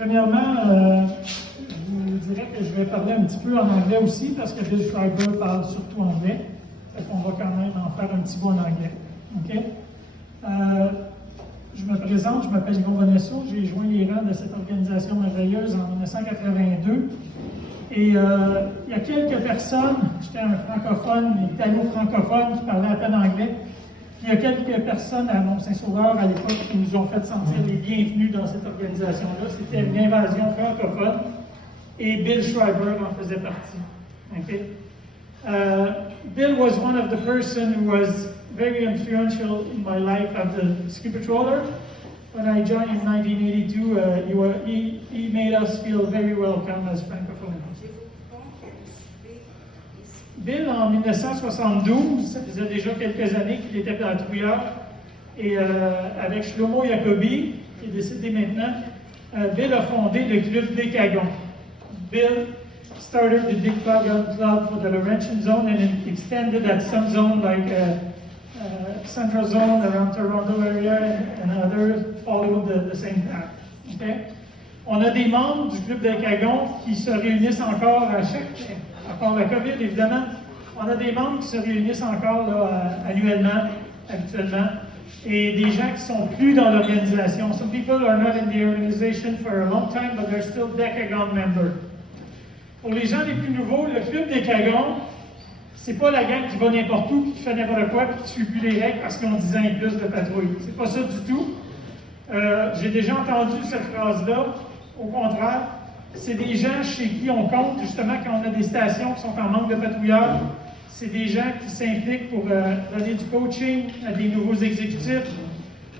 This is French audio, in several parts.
Premièrement, je vous dirais que je vais parler un petit peu en anglais aussi, parce que Bill Schreiber parle surtout anglais. Fait qu'on va quand même en faire un petit bout en anglais. OK? Je me présente, je m'appelle Yvon Bonesso, j'ai joint les rangs de cette organisation merveilleuse en 1982. Et il y a quelques personnes, j'étais un francophone, italo-francophone qui parlait à peine anglais. Puis il y a quelques personnes à Mont-Saint-Sauveur à l'époque qui nous ont fait sentir les bienvenus dans cette organisation-là. C'était une invasion francophone et Bill Schreiber en faisait partie. Okay? Bill was one of the person who was very influential in my life as a ski patroller. When I joined in 1982, he made us feel very welcome as francophones. Bill, en 1972, ça faisait déjà quelques années qu'il était patrouilleur, et avec Shlomo Jacobi, qui est décédé maintenant, Bill a fondé le club Décagon. Bill started the Décagon Club for the Laurentian zone and it extended at some zone like Central Zone around Toronto area and others followed the same path. Okay? On a des membres du club Décagon qui se réunissent encore à part la COVID, évidemment, on a des membres qui se réunissent encore là, annuellement, habituellement, et des gens qui sont plus dans l'organisation. Some people are not in the organization for a long time, but they're still Décagon members. Pour les gens les plus nouveaux, le club Décagon, c'est pas la gang qui va n'importe où, qui fait n'importe quoi, puis qui suit plus les règles parce qu'ils ont 10 ans et plus de patrouille. C'est pas ça du tout. J'ai déjà entendu cette phrase-là. Au contraire, c'est des gens chez qui on compte, justement, quand on a des stations qui sont en manque de patrouilleurs, c'est des gens qui s'impliquent pour donner du coaching à des nouveaux exécutifs.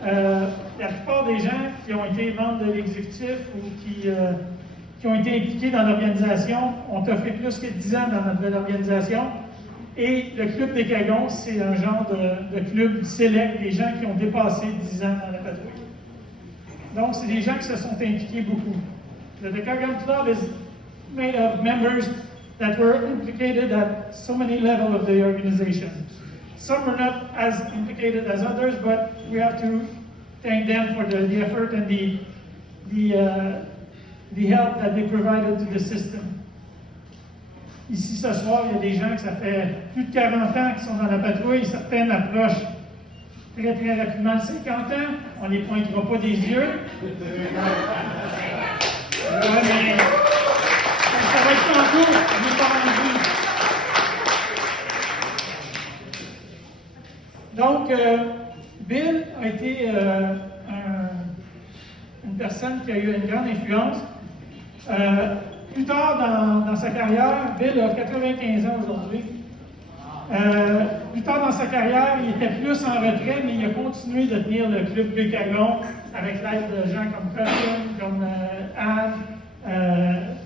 La plupart des gens qui ont été membres de l'exécutif ou qui ont été impliqués dans l'organisation ont fait plus que 10 ans dans notre belle organisation. Et le club Décagon, c'est un genre de club select, des gens qui ont dépassé 10 ans dans la patrouille. Donc, c'est des gens qui se sont impliqués beaucoup. The Décagon Club is made of members that were implicated at so many levels of the organization. Some are not as implicated as others, but we have to thank them for the effort and the help that they provided to the system. Ici, ce soir, il y a des gens que ça fait plus de 40 ans qui sont dans la patrouille, certaines approchent très, très rapidement le 50 ans, on ne les pointera pas des yeux. Ouais, mais ça va être tantôt, on n'est pas rendu. Donc, Bill a été une personne qui a eu une grande influence. Plus tard dans sa carrière, Bill a 95 ans aujourd'hui. Plus tard dans sa carrière, il était plus en retrait, mais il a continué de tenir le club Décagon avec l'aide de gens comme Colin, comme Anne,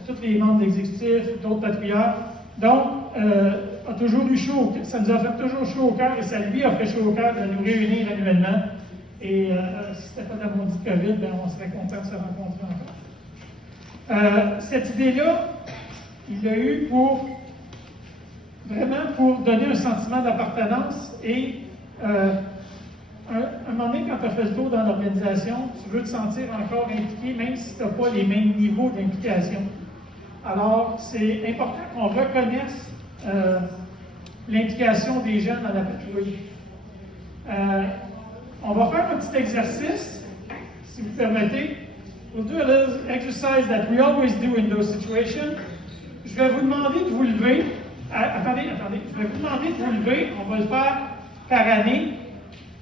tous les membres d'exécutif, d'autres patrouilleurs. Donc, a toujours eu chaud, ça nous a fait toujours chaud au cœur et ça lui a fait chaud au cœur de nous réunir annuellement. Et si ce n'était pas de la maudite COVID, ben, on serait content de se rencontrer encore. Cette idée-là, il l'a eu vraiment pour donner un sentiment d'appartenance et un moment donné, quand tu as fait le tour dans l'organisation, tu veux te sentir encore impliqué, même si tu n'as pas les mêmes niveaux d'implication. Alors, c'est important qu'on reconnaisse l'implication des gens dans la patrouille. On va faire un petit exercice, si vous permettez. We'll do a little exercise that we always do in those situations. Je vais vous demander de vous lever. Attendez. Je vais vous demander de vous lever. On va le faire par année.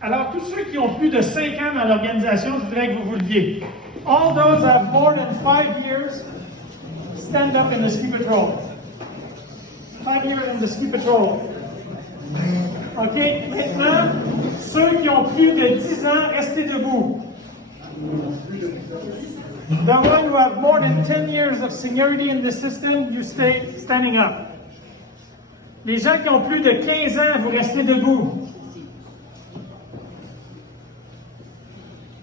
Alors, tous ceux qui ont plus de 5 ans dans l'organisation, je voudrais que vous vous leviez. All those that have more than 5 years, stand up in the ski patrol. 5 years in the ski patrol. OK, maintenant, ceux qui ont plus de 10 ans, restez debout. The one who have more than 10 years of seniority in the system, you stay standing up. Les gens qui ont plus de 15 ans, vous restez debout.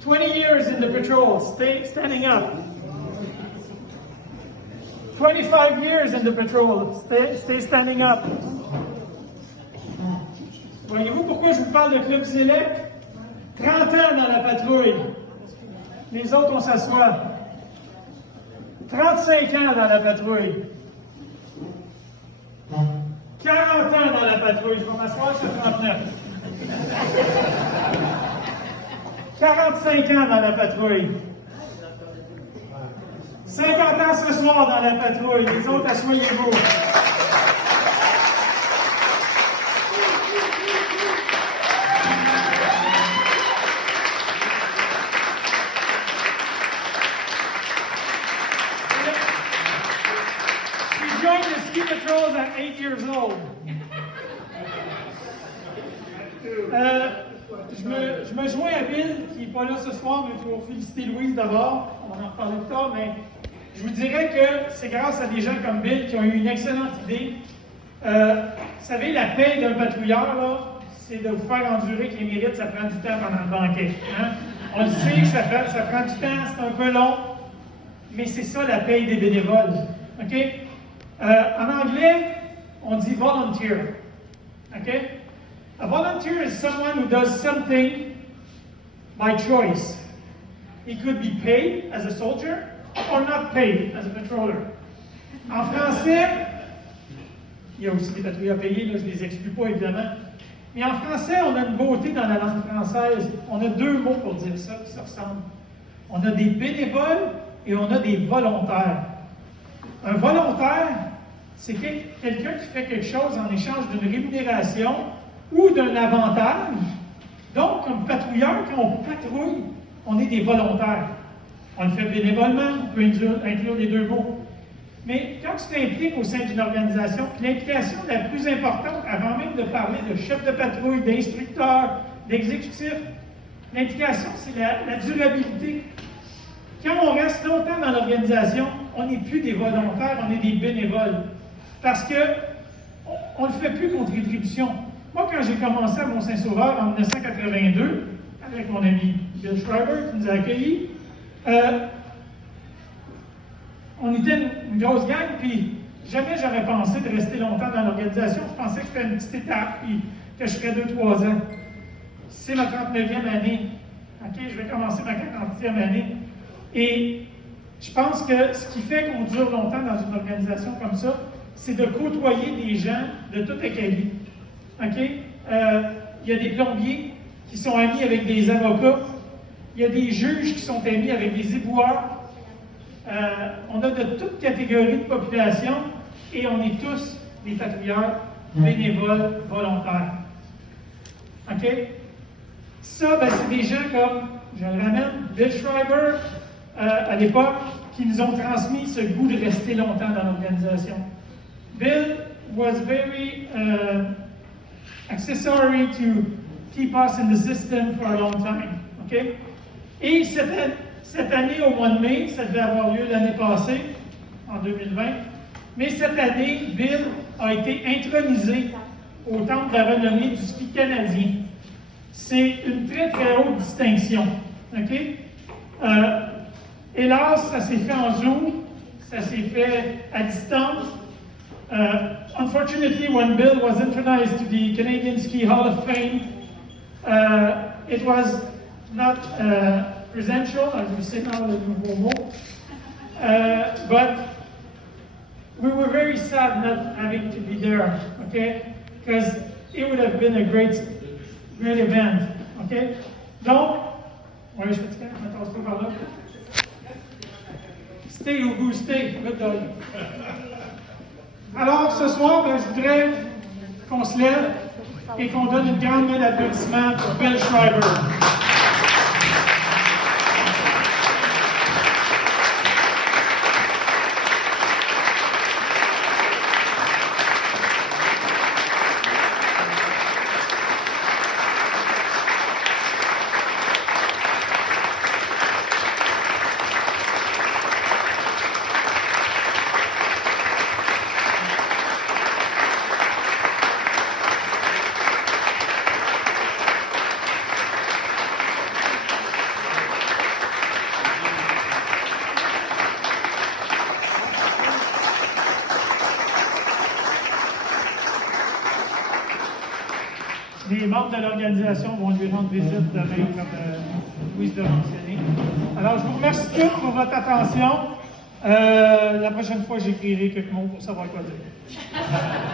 20 years in the patrol, stay standing up. 25 years in the patrol, stay standing up. Voyez-vous pourquoi je vous parle de Club Select? 30 ans dans la patrouille. Les autres, on s'assoit. 35 ans dans la patrouille. 40 ans dans la patrouille. Je vais m'asseoir sur 39. 45 ans dans la patrouille. 50 ans ce soir dans la patrouille. Les autres, asseyez-vous. We joined the ski patrols at 8 years old. Je me joins à Bill, qui n'est pas là ce soir, mais il faut féliciter Louise d'abord. On va en reparler plus tard, mais je vous dirais que c'est grâce à des gens comme Bill qui ont eu une excellente idée. Vous savez, la paix d'un patrouilleur, là, c'est de vous faire endurer que les mérites, ça prend du temps pendant le banquet. Hein? On le sait que ça prend du temps, c'est un peu long, mais c'est ça la paye des bénévoles. OK? En anglais, on dit volunteer. OK? A volunteer is someone who does something by choice. He could be paid as a soldier or not paid as a patroller. En français, il y a aussi des patrouilleurs payés, là, je ne les exclue pas évidemment. Mais en français, on a une beauté dans la langue française. On a deux mots pour dire ça, qui se ressemblent. On a des bénévoles et on a des volontaires. Un volontaire, c'est quelqu'un qui fait quelque chose en échange d'une rémunération ou d'un avantage. Donc, comme patrouilleur, quand on patrouille, on est des volontaires. On le fait bénévolement, on peut inclure les deux mots. Mais quand tu t'impliques au sein d'une organisation, l'implication la plus importante, avant même de parler de chef de patrouille, d'instructeur, d'exécutif, l'implication, c'est la durabilité. Quand on reste longtemps dans l'organisation, on n'est plus des volontaires, on est des bénévoles. Parce qu'on ne fait plus contre rétribution. Moi, quand j'ai commencé à Mont-Saint-Sauveur en 1982, avec mon ami Bill Schreiber qui nous a accueillis, on était une grosse gang, puis jamais j'aurais pensé de rester longtemps dans l'organisation. Je pensais que c'était une petite étape, puis que je ferais 2-3 ans. C'est ma 39e année. OK, je vais commencer ma 40e année. Et je pense que ce qui fait qu'on dure longtemps dans une organisation comme ça, c'est de côtoyer des gens de tout acabit. OK? Il y a des plombiers qui sont amis avec des avocats. Il y a des juges qui sont amis avec des éboueurs. On a de toutes catégories de population et on est tous des patrouilleurs bénévoles volontaires. OK? Ça, ben, c'est des gens comme, je le ramène, Bill Schreiber, à l'époque, qui nous ont transmis ce goût de rester longtemps dans l'organisation. Bill was very accessory to keep us in the system for a long time. Okay? Et cette année, au mois de mai, ça devait avoir lieu l'année passée, en 2020, mais cette année, Bill a été intronisé au Temple de la renommée du ski canadien. C'est une très, très haute distinction. Okay? Hélas, ça s'est fait en Zoom, ça s'est fait à distance. Unfortunately, when Bill was intronised to the Canadian Ski Hall of Fame, it was not presential, as we say now, le nouveau mot. But we were very sad not having to be there, okay? Because it would have been a great event, okay? Donc, ouais, je fais je me tasse pas par là. Stay au goût, stay, good dog. Alors, ce soir, ben, je voudrais qu'on se lève et qu'on donne une grande main d'applaudissement pour Bill Schreiber. Les membres de l'organisation vont lui rendre visite demain, comme Louise l'a mentionné. Alors, je vous remercie tous pour votre attention. La prochaine fois, j'écrirai quelques mots pour savoir quoi dire.